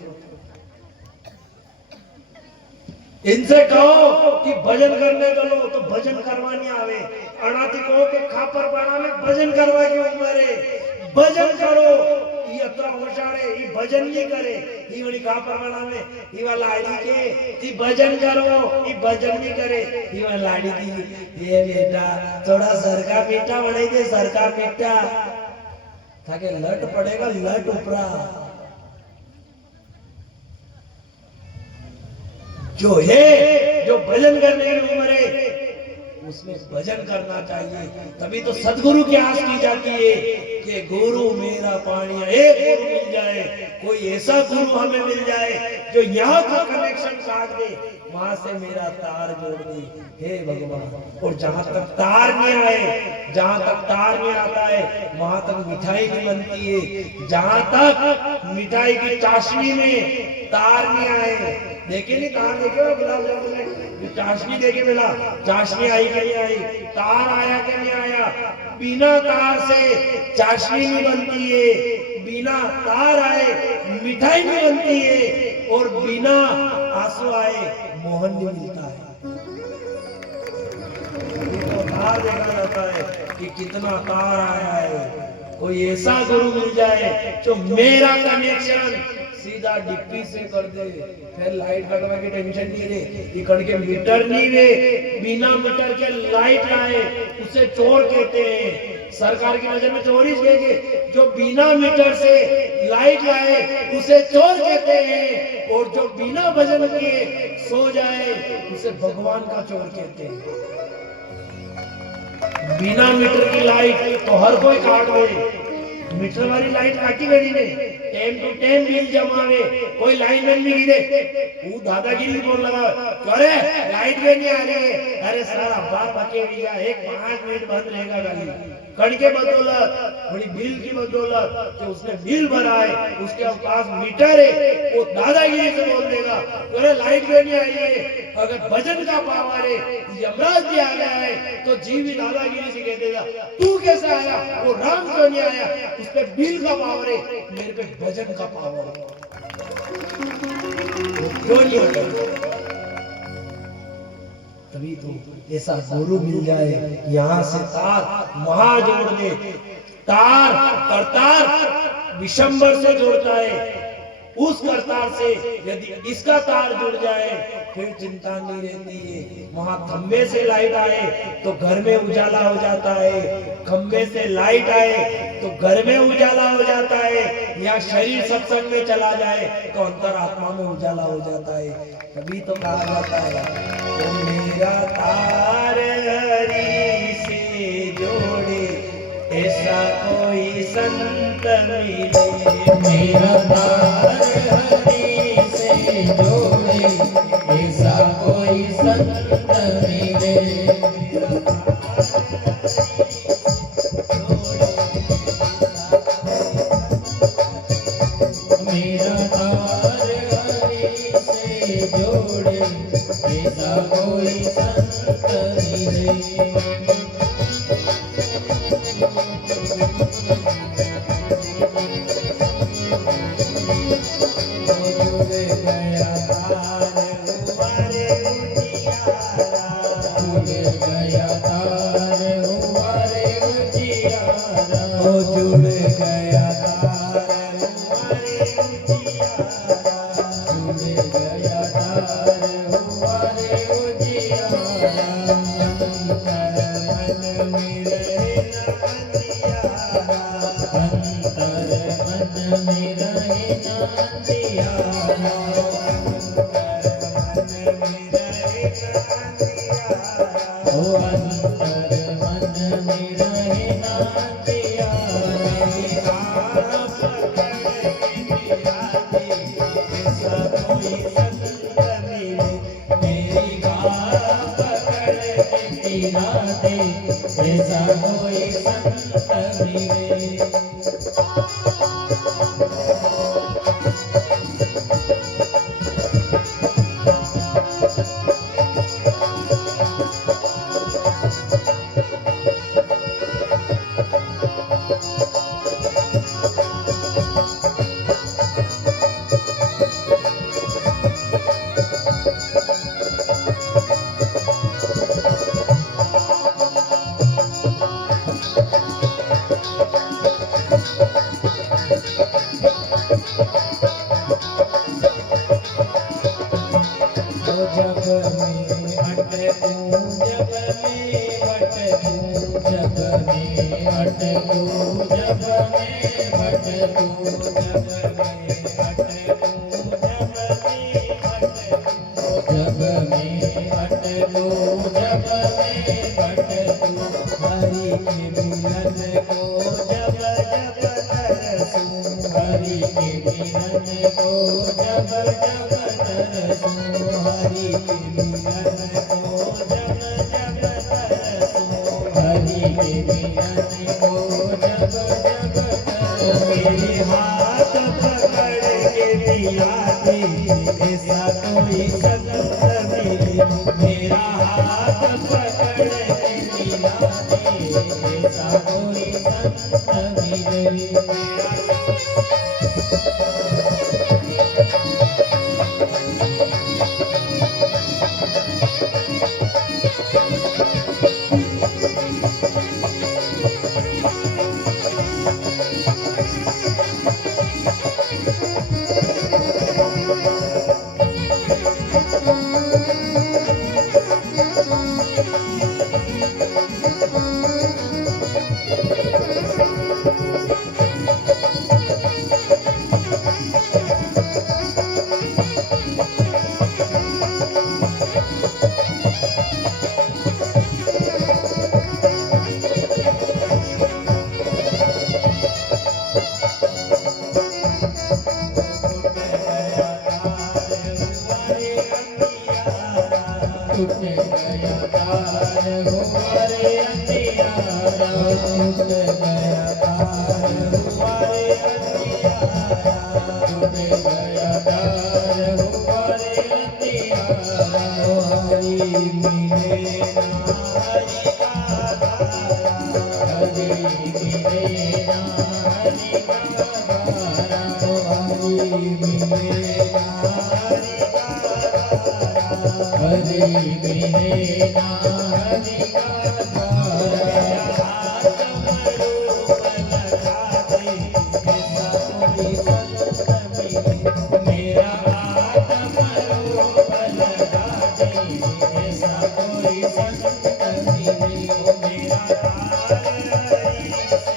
इनसे कहो कि भजन करने चलो तो भजन करवानी आवे, अनाती कहो कि खापर पाना में भजन करवा की उम्र है, भजन करो ये अतरा होशाड़े ये भजन नहीं करे ये वाली खापर पाना में ये वाला लाड़ी के ये भजन करो ये भजन नहीं करे ये वाला लाड़ी की ये बेटा थोड़ा सरका पीटा बने दे सरका पीटा ताकि लट पड़ेगा लट उपरा जो है जो भजन करने की उम्र है उसमें भजन करना चाहिए। तभी तो सदगुरु की आस की जाती है कि गुरु मेरा पानी, एक गुरु मिल जाए, कोई ऐसा गुरु हमें मिल जाए जो यहाँ का कनेक्शन काट दे, वहां से मेरा तार जोड़ दे। हे भगवान, और जहां तक तार नहीं आए, जहां तक तार नहीं आता है वहां तक मिठाई नहीं बनती है। जहां तक मिठाई की चाशनी में तार नहीं आए, देखे नहीं तार देखे गुलाब जामुन में चाशनी देके मिला, चाशनी आई कि नहीं आई, तार आया कि नहीं आया। बिना तार से चाशनी नहीं बनती है, बिना तार आए मिठाई नहीं बनती है, और बिना आंसू आए मोहन नहीं मिलता है। तार देखा जाता है कि कितना तार आया है। कोई ऐसा गुरु मिल जाए जो मेरा कनेक्शन सीधा डिप्पी से कर दे, फिर लाइट कटवा की टेंशन नहीं रे, इकड़ के मीटर नहीं रे, बिना मीटर के लाइट लाए उसे चोर कहते हैं। सरकार की नजर में चोरी कहेंगे, जो बिना मीटर से लाइट लाए उसे चोर कहते हैं, और जो बिना भजन किए सो जाए उसे भगवान का चोर कहते हैं। बिना मीटर की लाइट तो हर कोई काट दे, मीटर वाली लाइट काटी गई ने, टाइम टू टाइम बिल जमावे, कोई लाइन में नहीं गिरे, वो दादागिरी बोल लगा, अरे लाइट में नहीं आ रही है, अरे सारा बात बके भैया, एक 5 मिनट बंद रहेगा गाली, कण के बदौलत, बड़ी बिल की बदौलत, जो उसने बिल भरा है, उसके पास मीटर है, वो दादागिरी से बोल देगा, अरे लाइट में नहीं आई है। अगर भजन का पावर है, यमराज जी आ गया है, तो जीव भी दादागिरी से कह देगा, तू कैसे आया, वो राम क्यों नहीं आया, उस पे बिल का पावर है, मेरे पे भजन का पावर है, वो क्यों नहीं आया। तभी तो ऐसा गुरु मिल जाए, यहाँ से तार वहां जोड़ दे, तार करतार विशंबर से जोड़ता है, उस करतार से यदि इसका तार जुड़ जाए फिर चिंता नहीं रहती है। वहां खंबे से लाइट आए तो घर में उजाला हो जाता है, खंबे से लाइट आए तो घर में उजाला हो जाता है, या शरीर सत्संग में चला जाए तो अंतरात्मा में उजाला हो जाता है। तभी तो कहा जाता है, तो मेरा तार हरि से जोड़े ऐसा कोई संत मिले, मेरा तार हरि से जोड़े ऐसा कोई संत मिले, मेरा तार हरि से जोड़े ऐसा कोई संत मिले। ऐसा कोई संत मिले। टूट गया तार हुआरे अंधियारा, टूट गया तार हुआरे अंधियारा, टूट गया तार हुआरे अंधियारा। हरि मिले ना हरि का तारा, हरि मिले ना हरि का तारा, हरि मिले ना हरि का तारा, हरि मिले ना हरि का तारा। आत्म रूप लगा दे ऐसा कोई संत मिले, मेरा आत्म रूप लगा दे ऐसा कोई संत मिले, मेरा तार हरि से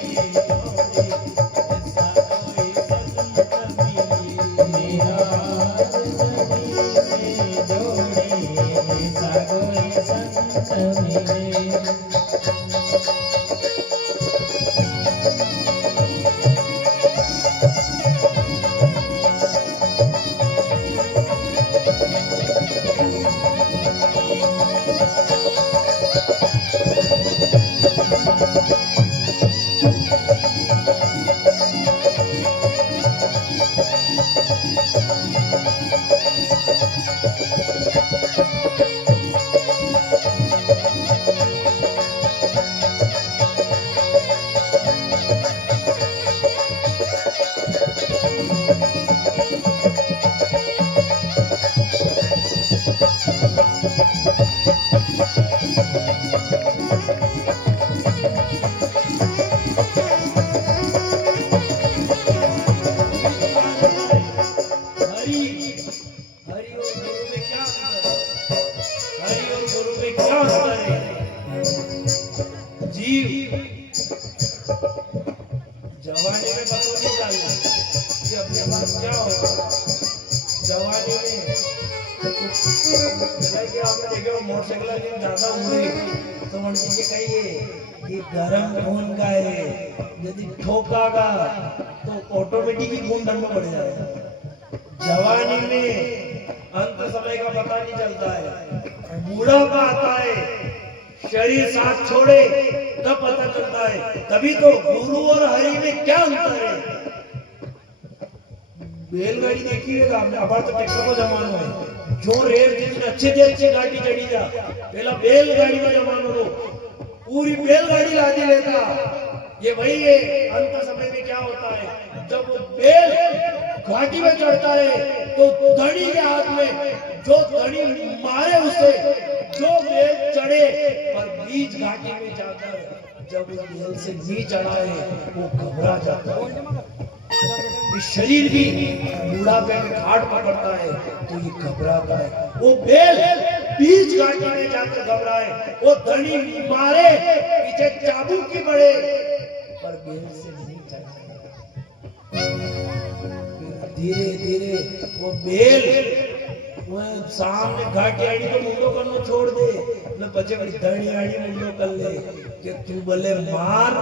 जोड़े ऐसा कोई संत मिले, मेरा हाथ हरि से जोड़े ऐसा कोई संत मिले। जीव जवानी में पता नहीं चलना कि अपने पास क्या होगा। जवानी में कि आपने देखे मोटरसाइकिल ज्यादा उड़ी तो मंडी के कहिए ये गरम खून का है, यदि ठोकागा तो ऑटोमेटिक ही खून ठंडा पड़ जाएगा। जवानी में अंत समय का पता नहीं चलता है, बूढ़ापा आता है, शरीर साथ छोड़े तब पता चलता है। तभी तो गुरु और हरि में क्या अंतर है। बैलगाड़ी देखी है आपने, अब तो ट्रैक्टर को जमाना है, जो रेल जिस अच्छे से अच्छे गाड़ी चढ़ी जा, पहला बैलगाड़ी का जमाना हो, पूरी बैलगाड़ी लादी लेता। ये वही है, अंत समय में क्या होता है, जब वो बैल घाटी में चढ़ता है तो धड़ी के हाथ में जो धड़ी मारे उसे, जो बैल चढ़े पर बीच घाटी में जाकर जब उस बैल से नहीं चढ़ा है वो घबरा जाता है। इस शरीर भी बुढ़ापे में घाट पकड़ता है तो ये घबराता है। वो बैल बीच घाटी में जाकर घबराए, वो धड़ी मारे, पीछे चाबुक की पड़े पर बैल से नहीं चढ़ा। धीरे धीरे वो बैल वो सामने घाटी आड़ी तो मुंडो करना छोड़ दे, न बचे बड़ी धड़ी आड़ी मुंडो कर ले कि तू भले मार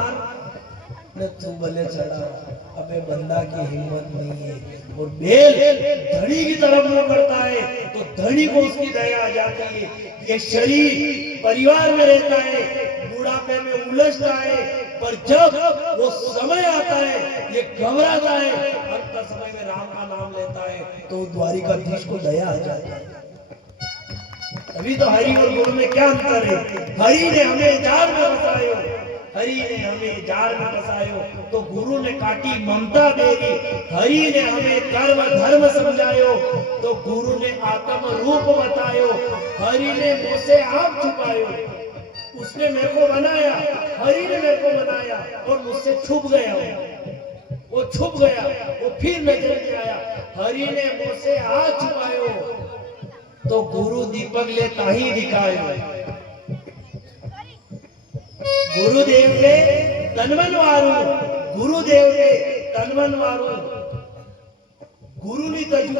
न तू भले चढ़ा। अबे बंदा की हिम्मत नहीं है और बैल धड़ी की तरफ मुंह करता है तो धड़ी को उसकी दया आ जाती है। ये शरीर परिवार में रहता है, बुढ़ापे में उलझता है, पर जब वो समय आता है ये घबराता है। अंत समय में राम का नाम लेता है तो द्वारिकाधीश को दया आ जाती है। अभी तो हरि और गुरु में क्या अंतर है। हरि ने हमें जाल में फंसायो, हरि ने हमें जाल में फंसायो तो गुरु ने काटी ममता मेरी। हरि ने हमें कर्म धर्म समझायो तो गुरु ने आत्म रूप बतायो। हरि ने मुझसे आप छुपायो, उसने मेरे को बनाया, हरि ने मेरे को बनाया और मुझसे छुप गया। वो छुप गया, वो फिर नजर में आया। हरि ने मुझसे हाथ छुपायो तो गुरु दीपक ले ताही दिखायो। गुरुदेव ने तनमन वारू, गुरुदेव ने तनमन वारू, गुरु नी तजू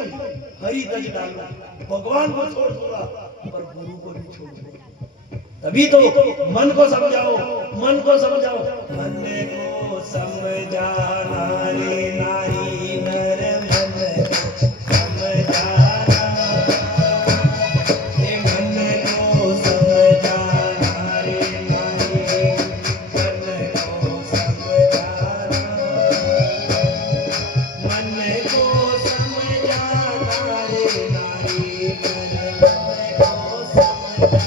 हरि दज डालूं, भगवान को छोड़ दूंगा पर गुरु को नहीं छोड़ूंगा। तभी तो मन को समझाओ, मन को समझाओ, मन को समझाना रे नारी नर मन को समझाना, ये मन को समझाना रे नारी मन को समझाना, मन को समझाना रे नारी मन को समझाना।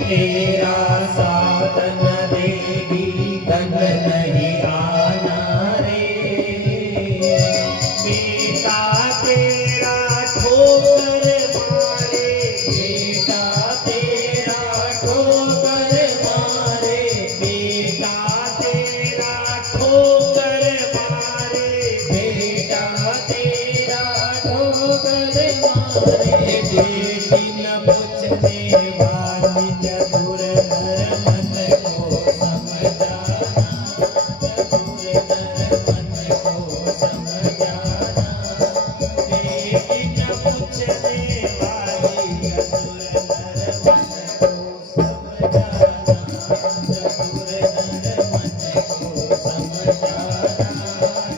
तेरा साधन देगी धन नहीं आना रे, बेटा तेरा ठोकर मारे, बेटा तेरा ठोकर मारे, बेटा तेरा ठोकर मारे, बेटा तेरा ठोकर मारे, बेटी न पूछने वाली चतुर नर मन को समझाना, चतुर नर मन को समझाना, बेटी न पूछने वाली चतुर नर मन को समझाना, चतुर नर मन को समझाना,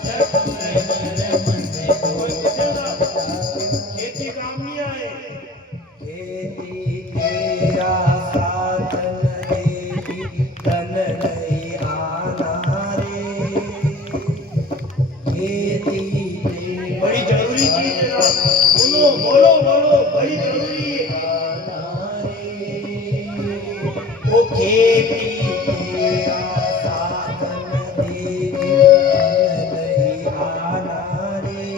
चतुर नर मन को समझाना। खेती काम नहीं आए, खेती तेरा साधन देगी धन नहीं आना रे, खेती बड़ी जरूरी चीज है, सुनो बोलो बोलो, बड़ी जरूरी आना रे, वो खेती तेरा साधन देगी धन नहीं आना रे,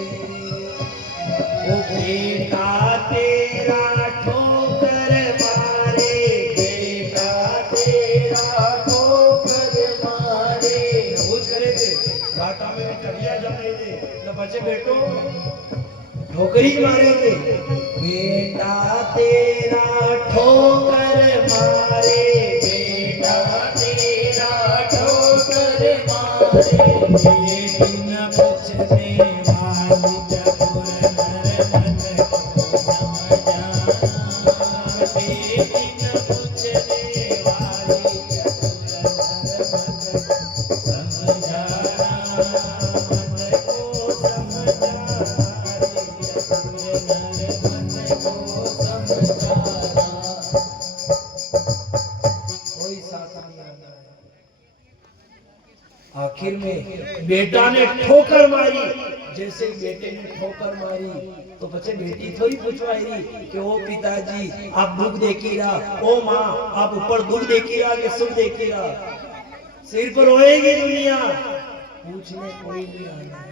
वो बेटा तेरा ठोकर मारे, बेटा तेरा ठोकर मारे, नबूज करे थे घाटा में भी चढ़िया जाते थे न बचे बेटो ठोकरी मारे थे, बेटा तेरा ठोकर मारे, बेटा तेरा ठोकर मारे, बेटी न पूछने वाली चतुर नर मन को समझाना, बेटी न पूछने वाली चतुर नर मन को समझाना, मन को समझाना रे चतुर नर मन को समझाना। कोई साथ नहीं आना है। आखिर में बेटा ने ठोकर मारी, जैसे बेटे ने ठोकर मारी तो बच्चे बेटी थोड़ी पूछवाई कि ओ पिताजी आप दुख देखी रहा, ओ माँ आप ऊपर दुख देखी रहा कि सुख देखी रहा। सिर पर रोएगी दुनिया, पूछने कोई नहीं आना है।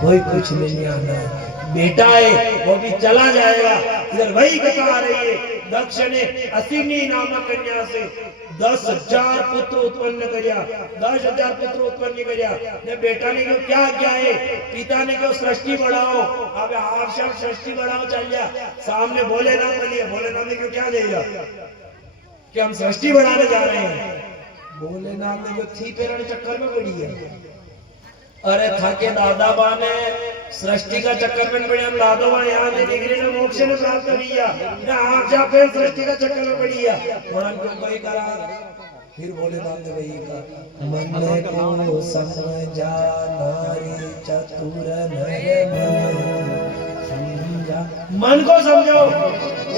कोई कुछ नहीं आना है। बेटा है वो भी चला जाएगा। इधर वही कथा आ रही है, दक्ष ने असिनी नामक कन्या से 10,000 पुत्र उत्पन्न करिया, 10,000 पुत्र उत्पन्न करिया। ने बेटा ने क्यों क्या किया है, पिता ने क्यों सृष्टि बढ़ाओ, अब आप सब सृष्टि बढ़ाओ चल जा। सामने भोलेनाथ बनिए, भोलेनाथ ने क्यों क्या देगा कि हम सृष्टि बढ़ाने जा रहे हैं। भोलेनाथ ने जो थी पेरण चक्कर में पड़ी है। अरे था के दादा बा ने सृष्टि का चक्कर में पड़ी, हम दादा बा यहाँ नहीं निकले ना मोक्ष ने प्राप्त किया ना, आप जा फिर सृष्टि का चक्कर में पड़ी है। और हम क्यों कोई करा, फिर भोलेनाथ ने वही कहा, मन को समझा नारी चतुर नर मन को समझो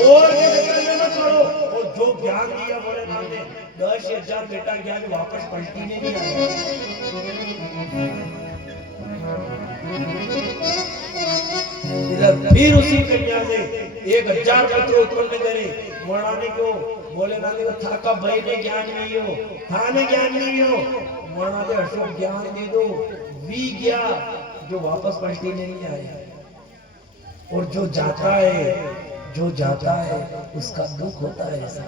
और मत करो। और जो ज्ञान दिया भोलेनाथ ने 10,000 बेटा ज्ञान वापस पलटी नहीं आया। फिर उसी कन्या से 1,000 पुत्र उत्पन्न करे। मरणाने को भोलेनाथ ने था का भाई ने ज्ञान नहीं हो, थाने ज्ञान नहीं हो, मरना दे अशोक ज्ञान दे दो, वी गया जो वापस पलटी नहीं आया। और जो जाता है उसका दुख होता है ऐसा।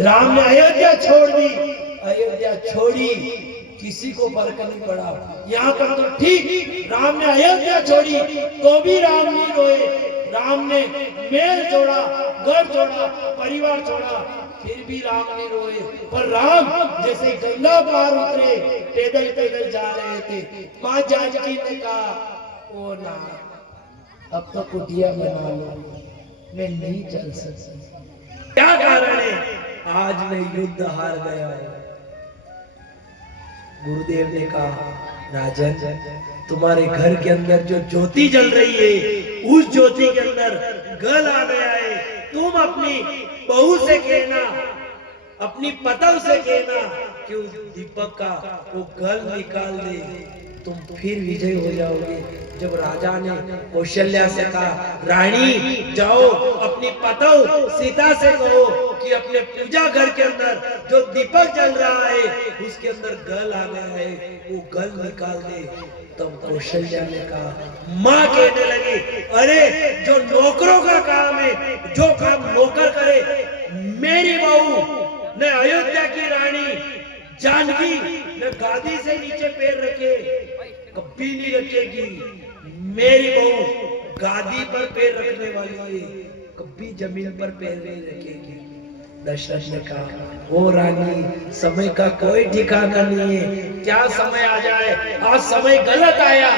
राम ने अयोध्या छोड़ दी, अयोध्या छोड़ी, किसी को फर्क नहीं पड़ा। यहाँ पर तो ठीक राम ने अयोध्या छोड़ी तो भी राम नहीं रोए। राम ने मेल छोड़ा, घर छोड़ा, परिवार छोड़ा, फिर भी राम नहीं रोए। पर राम जैसे गंगा पार उतरे, पैदल पैदल जा रहे थे, माँ जानकी ने कहा ओ ना अब तो कुटिया बना लो, मैं नहीं चल सकता। क्या कारण है, आज मैं युद्ध हार गया हूं। गुरुदेव ने कहा राजन तुम्हारे घर के अंदर जो ज्योति जल रही है, उस ज्योति के अंदर गल आ गया है। तुम अपनी बहू से कहना, अपनी पतव से कहना कि उस दीपक का वो गल निकाल दे, तुम फिर विजय हो जाओगे। जब राजा ने कौशल्या से कहा रानी जाओ अपनी पतव सीता से कहो कि अपने पूजा घर के अंदर जो दीपक जल रहा है उसके अंदर गल आ गया है, वो गल निकाल दे। तब कौशल्या ने कहा, माँ कहने लगी अरे जो नौकरों का काम है, जो काम नौकर करे, मेरी बहू ने अयोध्या की रानी जानकी ने गादी से नीचे पैर रखे कभी नहीं रखेगी। मेरी बहू गादी पर पैर रखने वाली है, कभी जमीन पर पैर नहीं रखेगी। दशरथ ने कहा ओ रानी समय का कोई ठिकाना नहीं है, क्या समय आ जाए। आज समय गलत आया